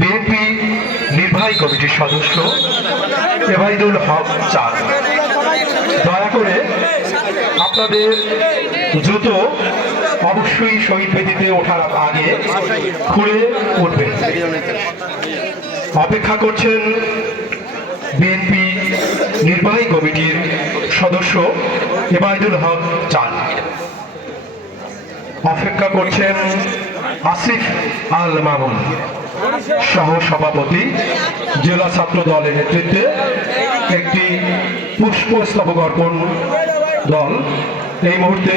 BNP নির্বাহী কমিটির সদস্য এবাইদুল হক চান, দয়া করে আপনাদের জুতো অবশ্যই শহীদ বেদিতে ওঠার আগে খুলে উঠবেন। অপেক্ষা করছেন বিএনপি নির্বাহী কমিটির সদস্য এবাইদুল হক চান, অপেক্ষা করছেন আসিফ আল মামুন সহ সভাপতি জেলা ছাত্র দলের নেতৃত্বে একটি পুষ্পস্তবক অর্পণ দল এই মুহূর্তে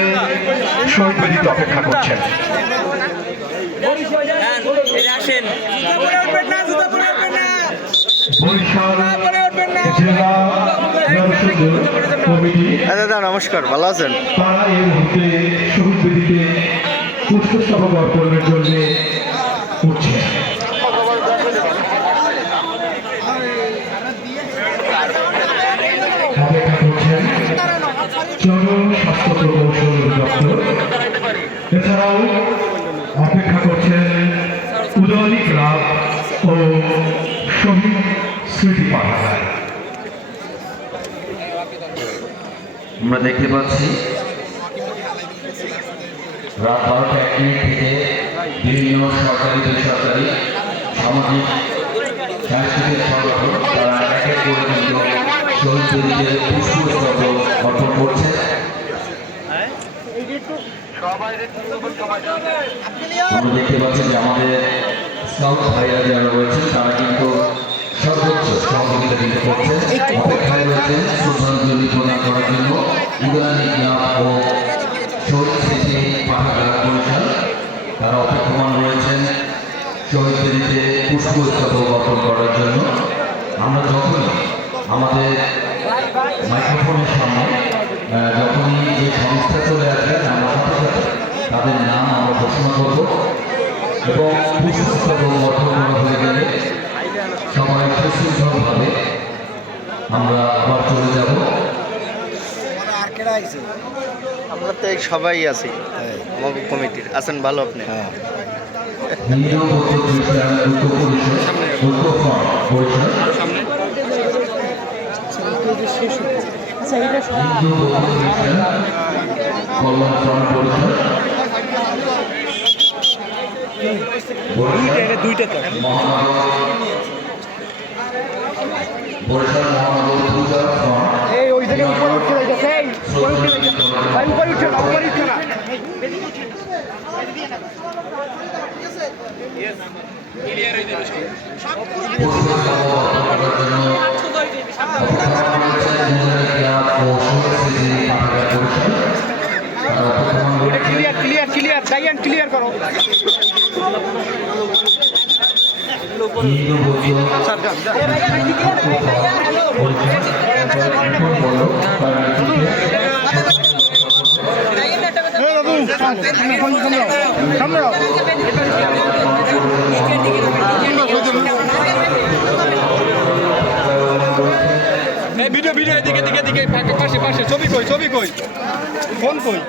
শহীদ বেদিতে অপেক্ষা করছেন। বরিশাল জেলা কমিটি, দাদা নমস্কার, ভালো আছেন? তারা এই মুহূর্তে শহীদ বেদিতে পুষ্পস্তবক অর্পণের জন্য উঠছে। অপেক্ষা করছেন জনস্বাস্থ্য প্রকৌশল দপ্তর, এছাড়াও অপেক্ষা করছেন উদয়নী ক্লাব ও শহীদ স্মৃতি পাঠাগার। আমরা দেখতে পাচ্ছি রাত 12:01 থেকে বিভিন্ন সরকারি বেসরকারি সামাজিক সাংস্কৃতিক সংগঠন তারা এক এক করে কিন্তু শহীদ বেদিতে পুষ্পস্তবক অর্পণ করছে। আমরা দেখতে পাচ্ছি যে আমাদের স্কাউট ভাইরা যারা রয়েছেন তারা কিন্তু সর্বোচ্চ সহযোগিতা দিতে করছে। অপেক্ষায় রয়েছেন শ্রদ্ধাঞ্জলি প্রদান করার জন্য উদয়নী ক্লাব ও শহীদ স্মৃতি পাঠাগার বরিশাল, তারা অপেক্ষমান রয়েছেন শহীদ বেদিতে পুষ্পস্তবক অর্পণ করার জন্য। আমরা যখনই আমাদের মাইক্রোফোনের সামনে যখনই এই সংস্থা চলে আসবে আমরা সাথে সাথে তাদের নাম আমরা ঘোষণা করব এবং পুষ্পস্তবক অর্পণ করা হয়ে গেলে সবাই সুশৃঙ্খলভাবে আমরা আবার চলে যাব। আমরা তো সবাই আছি আমাদের কমিটির আছেন, ভালো আপনি? হিন্দু বৌদ্ধ খ্রিস্টান ঐক্য পরিষদ ঐক্য ফ্রন্ট বরিশাল, হিন্দু বৌদ্ধ খ্রিস্টান কল্যাণ ফ্রন্ট বরিশাল, বরিশাল মহানগর পূজা ফ্রন্ট, ক্লিয়ার করো। হিন্দু বৌদ্ধ ভিডিও এদিকে পাশে ছবি কই ফোন কই।